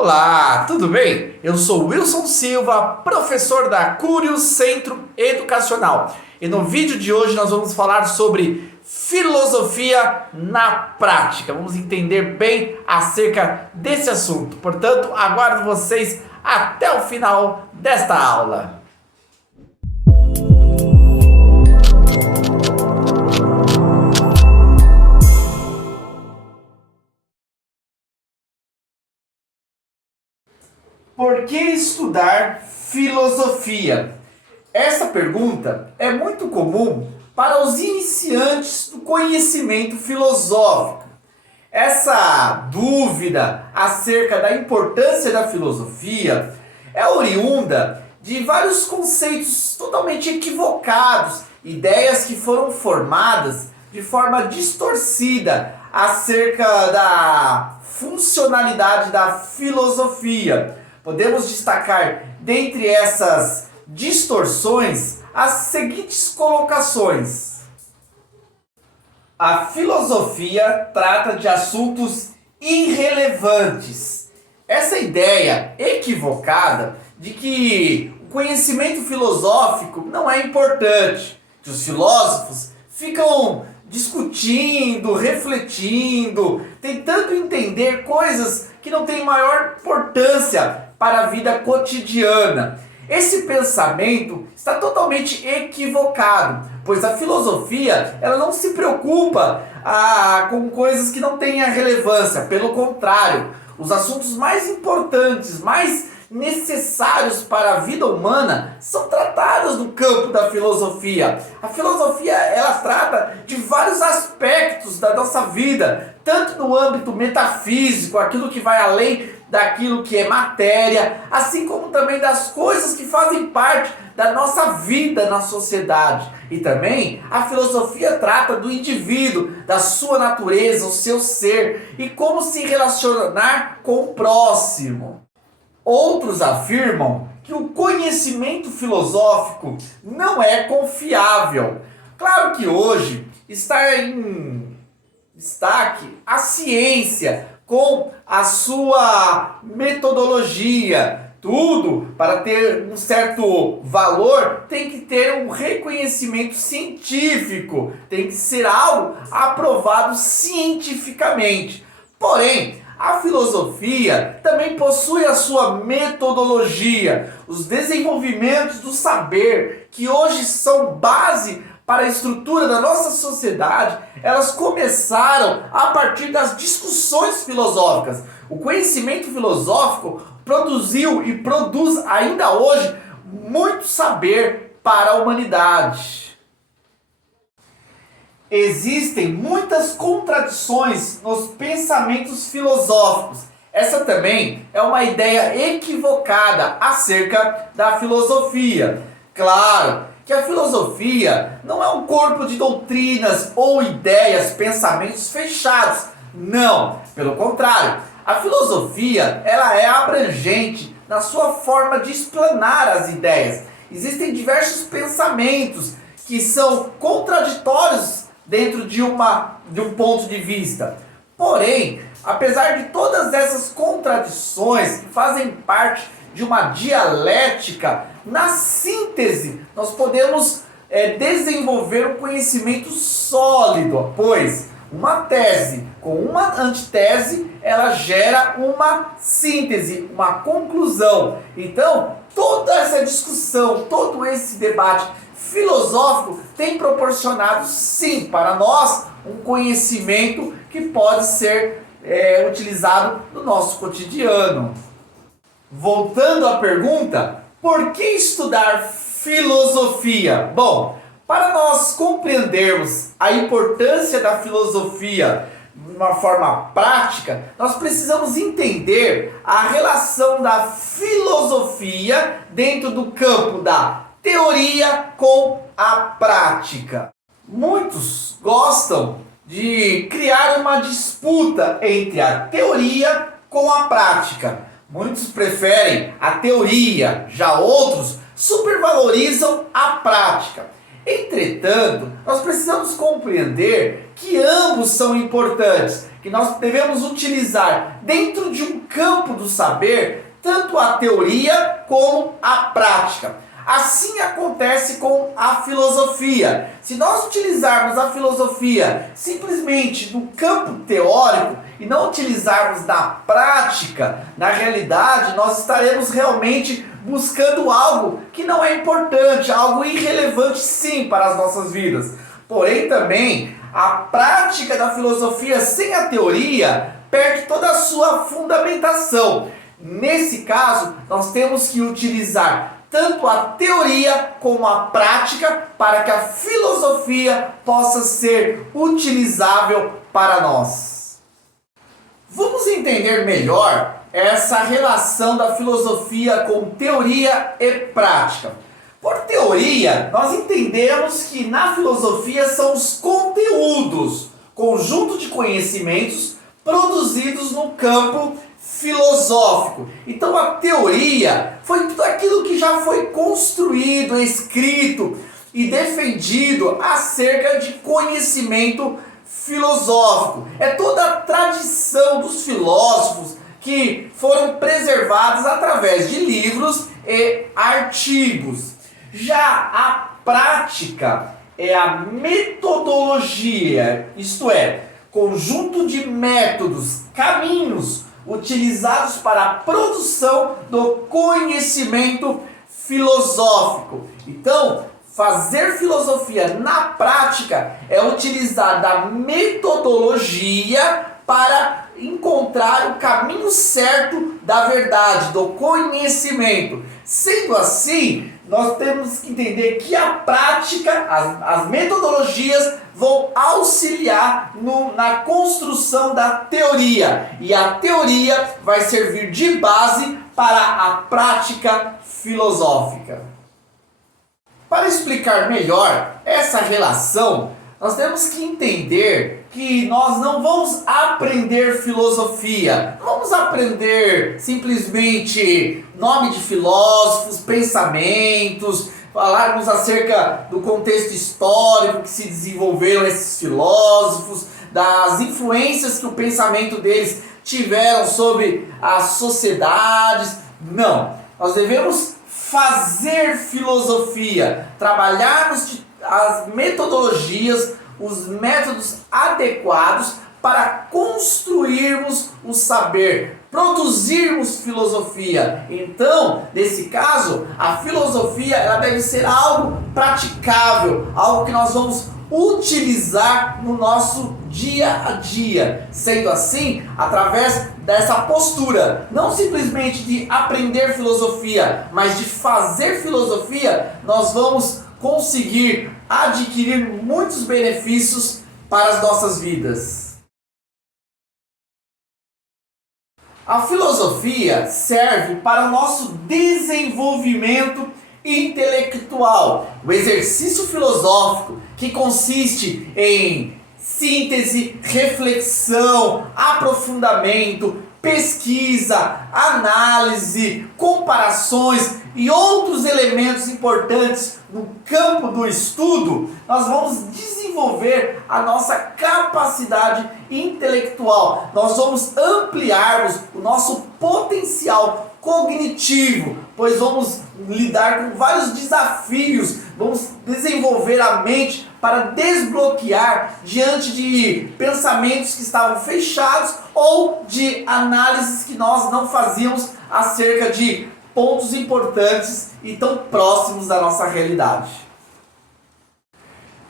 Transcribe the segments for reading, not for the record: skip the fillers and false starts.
Olá, tudo bem? Eu sou Wilson Silva, professor da Curios Centro Educacional. E no vídeo de hoje nós vamos falar sobre filosofia na prática. Vamos entender bem acerca desse assunto. Portanto, aguardo vocês até o final desta aula. Por que estudar filosofia? Essa pergunta é muito comum para os iniciantes do conhecimento filosófico. Essa dúvida acerca da importância da filosofia é oriunda de vários conceitos totalmente equivocados, ideias que foram formadas de forma distorcida acerca da funcionalidade da filosofia. Podemos destacar dentre essas distorções as seguintes colocações. A filosofia trata de assuntos irrelevantes. Essa ideia equivocada de que o conhecimento filosófico não é importante, que os filósofos ficam discutindo, refletindo, tentando entender coisas que não têm maior importância para a vida cotidiana. Esse pensamento está totalmente equivocado, pois a filosofia ela não se preocupa com coisas que não têm relevância. Pelo contrário, os assuntos mais importantes, mais necessários para a vida humana são tratados no campo da filosofia. A filosofia ela trata de vários aspectos da nossa vida, tanto no âmbito metafísico, aquilo que vai além daquilo que é matéria, assim como também das coisas que fazem parte da nossa vida na sociedade. E também a filosofia trata do indivíduo, da sua natureza, o seu ser e como se relacionar com o próximo. Outros afirmam que o conhecimento filosófico não é confiável. Claro que hoje está em destaque a ciência com a sua metodologia. Tudo, para ter um certo valor, tem que ter um reconhecimento científico, tem que ser algo aprovado cientificamente. Porém, a filosofia também possui a sua metodologia, os desenvolvimentos do saber, que hoje são base para a estrutura da nossa sociedade, elas começaram a partir das discussões filosóficas. O conhecimento filosófico produziu e produz ainda hoje muito saber para a humanidade. Existem muitas contradições nos pensamentos filosóficos. Essa também é uma ideia equivocada acerca da filosofia. Claro que a filosofia não é um corpo de doutrinas ou ideias, pensamentos fechados. Não, pelo contrário. A filosofia ela é abrangente na sua forma de explanar as ideias. Existem diversos pensamentos que são contraditórios dentro de um ponto de vista. Porém, apesar de todas essas contradições que fazem parte de uma dialética, na síntese nós podemos desenvolver um conhecimento sólido, pois uma tese com uma antitese ela gera uma síntese, uma conclusão. Então, toda essa discussão, todo esse debate filosófico tem proporcionado, sim, para nós um conhecimento que pode ser utilizado no nosso cotidiano. Voltando à pergunta, por que estudar filosofia? Bom, para nós compreendermos a importância da filosofia de uma forma prática, nós precisamos entender a relação da filosofia dentro do campo da teoria com a prática. Muitos gostam de criar uma disputa entre a teoria com a prática. Muitos preferem a teoria, já outros supervalorizam a prática. Entretanto, nós precisamos compreender que ambos são importantes, que nós devemos utilizar dentro de um campo do saber, tanto a teoria como a prática. Assim acontece com a filosofia. Se nós utilizarmos a filosofia simplesmente no campo teórico e não utilizarmos na prática, na realidade, nós estaremos realmente buscando algo que não é importante, algo irrelevante sim para as nossas vidas. Porém também, a prática da filosofia sem a teoria perde toda a sua fundamentação. Nesse caso, nós temos que utilizar tanto a teoria como a prática para que a filosofia possa ser utilizável para nós. Vamos entender melhor essa relação da filosofia com teoria e prática. Por teoria, nós entendemos que na filosofia são os conteúdos, conjunto de conhecimentos produzidos no campo filosófico. Então a teoria foi tudo aquilo que já foi construído, escrito e defendido acerca de conhecimento filosófico. É toda a tradição dos filósofos que foram preservados através de livros e artigos. Já a prática é a metodologia, isto é, conjunto de métodos, caminhos utilizados para a produção do conhecimento filosófico. Então, fazer filosofia na prática é utilizar da metodologia para encontrar o caminho certo da verdade, do conhecimento. Sendo assim, nós temos que entender que a prática, as metodologias vão auxiliar na construção da teoria. E a teoria vai servir de base para a prática filosófica. Para explicar melhor essa relação, nós temos que entender que nós não vamos aprender filosofia, não vamos aprender simplesmente nome de filósofos, pensamentos, falarmos acerca do contexto histórico que se desenvolveram esses filósofos, das influências que o pensamento deles tiveram sobre as sociedades. Não, nós devemos fazer filosofia, trabalharmos as metodologias, os métodos adequados para construirmos o saber, produzirmos filosofia. Então, nesse caso, a filosofia ela deve ser algo praticável, algo que nós vamos utilizar no nosso dia a dia. Sendo assim, através dessa postura, não simplesmente de aprender filosofia, mas de fazer filosofia, nós vamos conseguir adquirir muitos benefícios para as nossas vidas. A filosofia serve para o nosso desenvolvimento intelectual. O exercício filosófico, que consiste em síntese, reflexão, aprofundamento, pesquisa, análise, comparações e outros elementos importantes no campo do estudo, nós vamos desenvolver a nossa capacidade intelectual. Nós vamos ampliarmos o nosso potencial cognitivo, pois vamos lidar com vários desafios, vamos desenvolver a mente para desbloquear diante de pensamentos que estavam fechados ou de análises que nós não fazíamos acerca de pontos importantes e tão próximos da nossa realidade.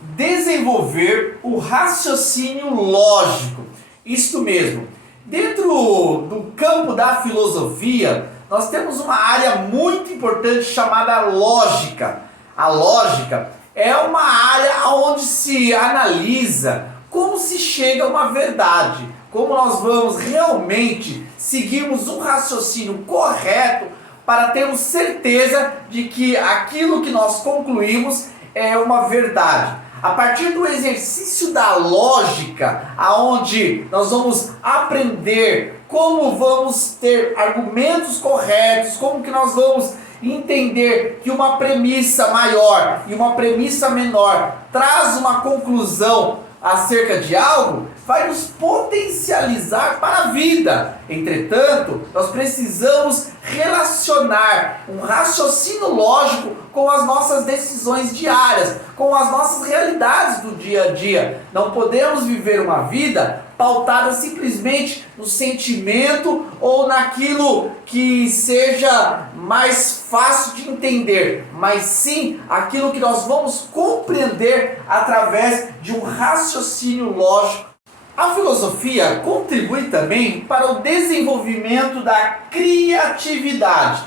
Desenvolver o raciocínio lógico. Isto mesmo. Dentro do campo da filosofia, nós temos uma área muito importante chamada lógica. A lógica é uma área onde se analisa como se chega a uma verdade, como nós vamos realmente seguirmos um raciocínio correto para termos certeza de que aquilo que nós concluímos é uma verdade. A partir do exercício da lógica, aonde nós vamos aprender como vamos ter argumentos corretos, como que nós vamos entender que uma premissa maior e uma premissa menor traz uma conclusão acerca de algo vai nos potencializar para a vida. Entretanto, nós precisamos relacionar um raciocínio lógico com as nossas decisões diárias, com as nossas realidades do dia a dia. Não podemos viver uma vida pautada simplesmente no sentimento ou naquilo que seja mais fácil de entender, mas sim aquilo que nós vamos compreender através de um raciocínio lógico. A filosofia contribui também para o desenvolvimento da criatividade.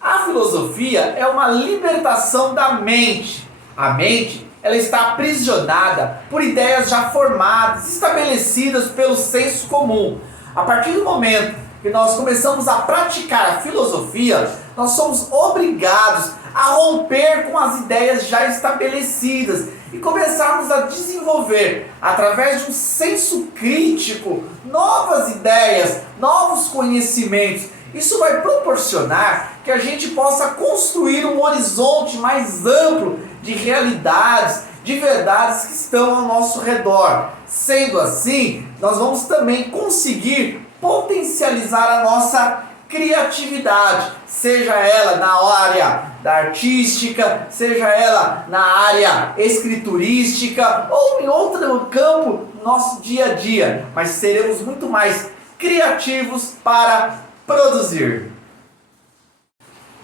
A filosofia é uma libertação da mente. A mente, ela está aprisionada por ideias já formadas, estabelecidas pelo senso comum. A partir do momento que nós começamos a praticar a filosofia, nós somos obrigados a romper com as ideias já estabelecidas e começarmos a desenvolver, através de um senso crítico, novas ideias, novos conhecimentos. Isso vai proporcionar que a gente possa construir um horizonte mais amplo de realidades, de verdades que estão ao nosso redor. Sendo assim, nós vamos também conseguir potencializar a nossa criatividade, seja ela na área da artística, seja ela na área escriturística ou em outro campo do nosso dia a dia, mas seremos muito mais criativos para produzir.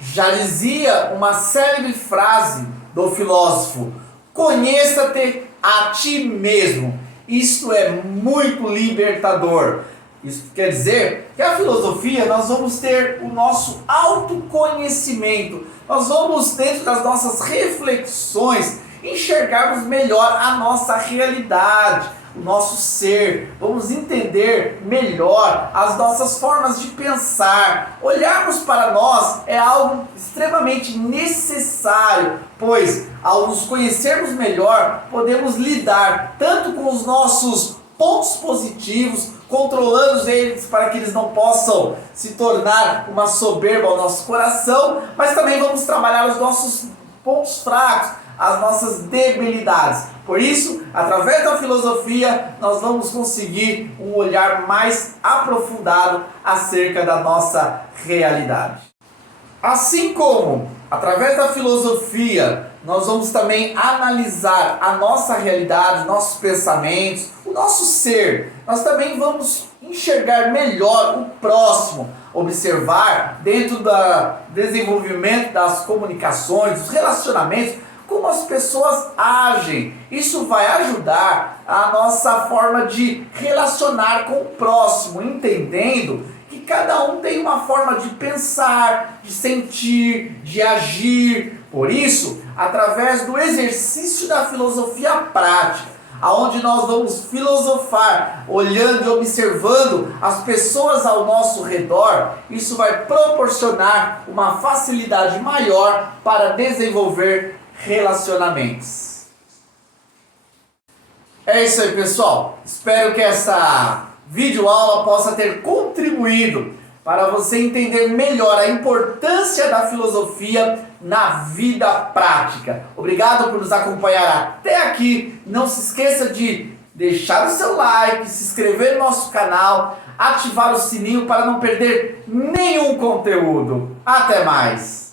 Já dizia uma célebre frase do filósofo: conheça-te a ti mesmo. Isto é muito libertador. Isso quer dizer que a filosofia, nós vamos ter o nosso autoconhecimento. Nós vamos, dentro das nossas reflexões, enxergarmos melhor a nossa realidade, o nosso ser. Vamos entender melhor as nossas formas de pensar. Olharmos para nós é algo extremamente necessário, pois ao nos conhecermos melhor, podemos lidar tanto com os nossos pontos positivos, controlando eles para que eles não possam se tornar uma soberba ao nosso coração, mas também vamos trabalhar os nossos pontos fracos, as nossas debilidades. Por isso, através da filosofia, nós vamos conseguir um olhar mais aprofundado acerca da nossa realidade. Assim como, através da filosofia, nós vamos também analisar a nossa realidade, nossos pensamentos, o nosso ser. Nós também vamos enxergar melhor o próximo, observar dentro do desenvolvimento das comunicações, dos relacionamentos, como as pessoas agem. Isso vai ajudar a nossa forma de relacionar com o próximo, entendendo que cada um tem uma forma de pensar, de sentir, de agir. Por isso, através do exercício da filosofia prática, aonde nós vamos filosofar, olhando e observando as pessoas ao nosso redor, isso vai proporcionar uma facilidade maior para desenvolver relacionamentos. É isso aí, pessoal. Espero que essa videoaula possa ter contribuído para você entender melhor a importância da filosofia na vida prática. Obrigado por nos acompanhar até aqui. Não se esqueça de deixar o seu like, se inscrever no nosso canal, ativar o sininho para não perder nenhum conteúdo. Até mais!